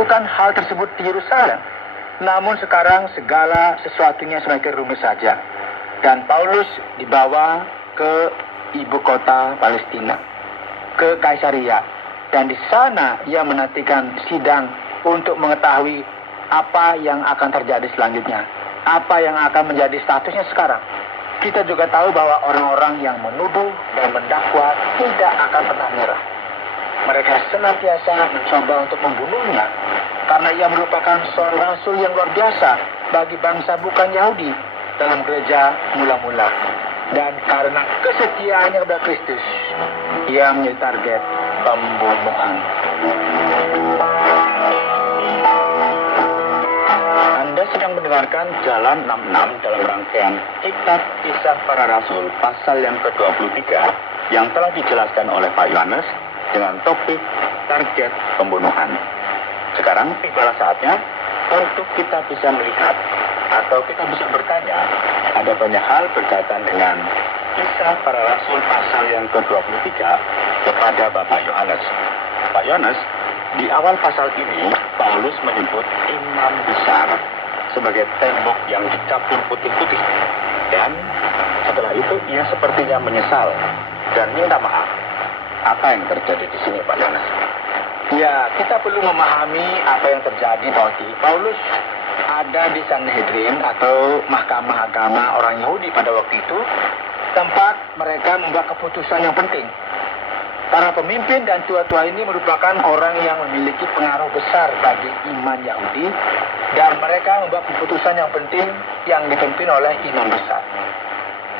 melakukan hal tersebut di Yerusalem. Namun sekarang segala sesuatunya semakin rumit saja. Dan Paulus dibawa ke ibu kota Palestina, ke Kaisaria. Dan di sana ia menantikan sidang untuk mengetahui apa yang akan terjadi selanjutnya. Apa yang akan menjadi statusnya sekarang. Kita juga tahu bahwa orang-orang yang menuduh dan mendakwa tidak akan pernah menyerah. Mereka senantiasa mencoba untuk membunuhnya karena ia merupakan seorang rasul yang luar biasa bagi bangsa bukan Yahudi dalam gereja mula-mula. Dan karena kesetiaannya kepada Kristus, ia menjadi target pembunuhan. Anda sedang mendengarkan Jalan 66 dalam rangkaian Kitab Kisah Para Rasul pasal yang ke-23 yang telah dijelaskan oleh Pak Yohanes dengan topik target pembunuhan. Sekarang tibalah saatnya untuk kita bisa melihat atau kita bisa bertanya, ada banyak hal berkaitan dengan Kisah Para Rasul pasal yang ke-23 kepada Bapak Yohanes. Pak Yohanes, di awal pasal ini Paulus menyebut imam besar sebagai tembok yang dicapur putih-putih, dan setelah itu ia sepertinya menyesal dan minta maaf. Apa yang terjadi di sini, Pak Yohanes? Ya, kita perlu memahami apa yang terjadi waktu Paulus ada di Sanhedrin atau mahkamah agama orang Yahudi pada waktu itu, tempat mereka membuat keputusan yang penting. Para pemimpin dan tua-tua ini merupakan orang yang memiliki pengaruh besar bagi iman Yahudi, dan mereka membuat keputusan yang penting yang dipimpin oleh imam besar.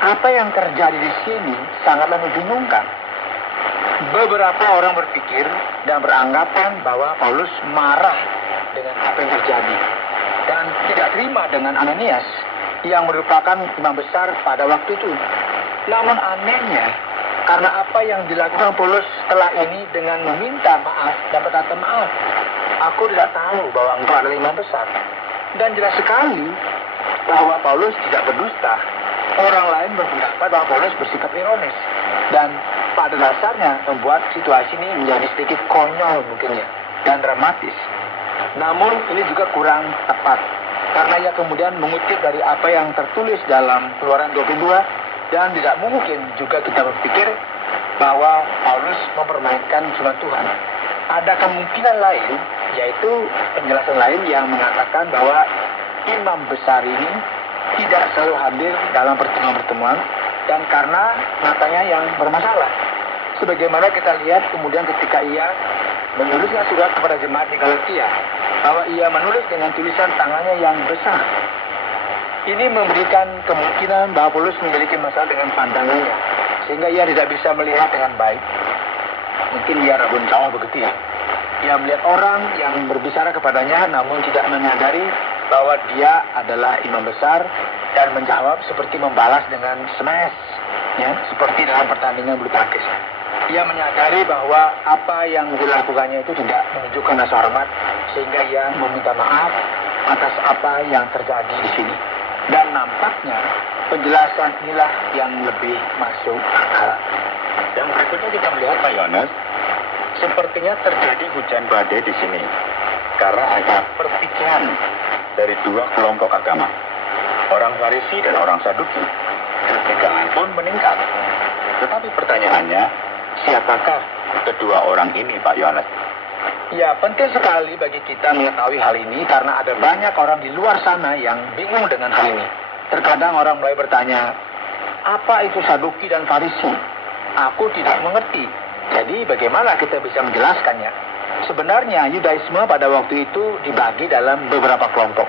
Apa yang terjadi di sini sangatlah membingungkan. Beberapa orang berpikir dan beranggapan bahwa Paulus marah dengan apa yang terjadi dan tidak terima dengan Ananias yang merupakan imam besar pada waktu itu. Namun anehnya, karena apa yang dilakukan Paulus setelah ini dengan meminta maaf dan berkata, maaf, aku tidak tahu bahwa engkau adalah imam besar. Dan jelas sekali bahwa Paulus tidak berdusta. Orang lain berpendapat bahwa Paulus bersikap ironis dan pada dasarnya membuat situasi ini menjadi sedikit konyol mungkin ya, dan dramatis. Namun ini juga kurang tepat karena ia kemudian mengutip dari apa yang tertulis dalam Keluaran 22, dan tidak mungkin juga kita berpikir bahwa Paulus mempermainkan firman Tuhan. Ada kemungkinan lain, yaitu penjelasan lain yang mengatakan bahwa imam besar ini tidak selalu hadir dalam pertemuan-pertemuan dan karena matanya yang bermasalah. Sebagaimana kita lihat kemudian ketika ia menulisnya surat kepada jemaat di Galatia, bahwa ia menulis dengan tulisan tangannya yang besar. Ini memberikan kemungkinan bahwa Paulus memiliki masalah dengan pandangannya, sehingga ia tidak bisa melihat dengan baik. Mungkin ia rabun cawah begitu ya. Ia melihat orang yang berbicara kepadanya namun tidak menyadari bahwa dia adalah imam besar dan menjawab seperti membalas dengan smash, ya, seperti dalam pertandingan bulu tangkis. Ia menyadari bahwa apa yang dilakukannya itu tidak menunjukkan rasa hormat, sehingga ia meminta maaf atas apa yang terjadi di sini. Dan nampaknya penjelasan inilah yang lebih masuk akal. Dan berikutnya kita melihat Pak Yohanes, sepertinya terjadi hujan badai di sini karena ada pertikaian dari dua kelompok agama, orang Farisi dan orang Saduki. Ketegangan pun meningkat. Tetapi pertanyaannya, siapakah kedua orang ini, Pak Yohanes? Ya, penting sekali bagi kita mengetahui hal ini karena ada banyak orang di luar sana yang bingung dengan hal ini. Terkadang orang mulai bertanya, apa itu Saduki dan Farisi? Aku tidak mengerti. Jadi bagaimana kita bisa menjelaskannya? Sebenarnya Yudaisme pada waktu itu dibagi dalam beberapa kelompok.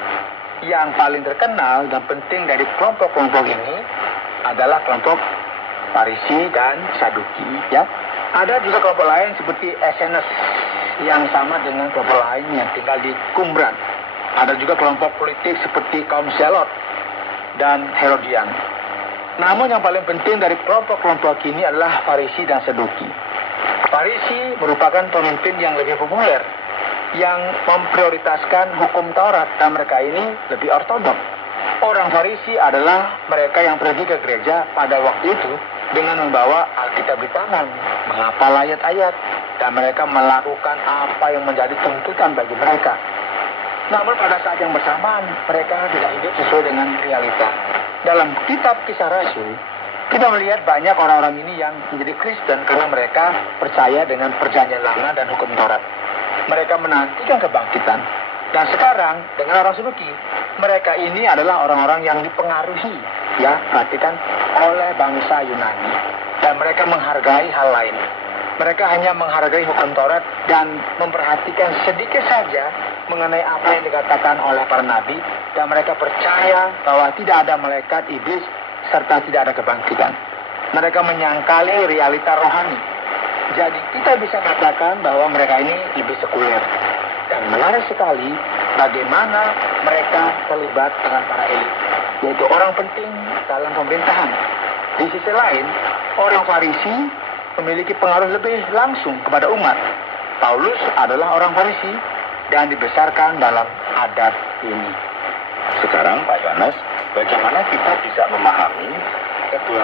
Yang paling terkenal dan penting dari kelompok-kelompok ini adalah kelompok Farisi dan Saduki, ya. Ada juga kelompok lain seperti Essenes yang sama dengan kelompok lain yang tinggal di Qumran. Ada juga kelompok politik seperti kaum Zelot dan Herodian. Namun yang paling penting dari kelompok-kelompok ini adalah Farisi dan Saduki. Farisi merupakan pemimpin yang lebih populer, yang memprioritaskan hukum Taurat, dan mereka ini lebih ortodok. Orang Farisi adalah mereka yang pergi ke gereja pada waktu itu dengan membawa Alkitab di tangan, menghafal ayat-ayat, dan mereka melakukan apa yang menjadi tuntutan bagi mereka. Namun pada saat yang bersamaan, mereka tidak hidup sesuai dengan realita. Dalam kitab Kisah Rasul, kita melihat banyak orang-orang ini yang menjadi Kristen karena mereka percaya dengan perjanjian lama dan hukum Taurat. Mereka menantikan kebangkitan. Dan sekarang, dengan orang Saduki, mereka ini adalah orang-orang yang dipengaruhi, ya, perhatikan, oleh bangsa Yunani. Dan mereka menghargai hal lain. Mereka hanya menghargai hukum Taurat dan memperhatikan sedikit saja mengenai apa yang dikatakan oleh para nabi. Dan mereka percaya bahwa tidak ada malaikat, iblis, serta tidak ada kebangkitan. Mereka menyangkali realita rohani. Jadi kita bisa katakan bahwa mereka ini lebih sekuler. Dan menarik sekali bagaimana mereka terlibat dengan para elit, yaitu orang penting dalam pemerintahan. Di sisi lain, orang Farisi memiliki pengaruh lebih langsung kepada umat. Paulus adalah orang Farisi dan dibesarkan dalam adat ini. Sekarang Pak Yohanes, bagaimana kita bisa memahami kedua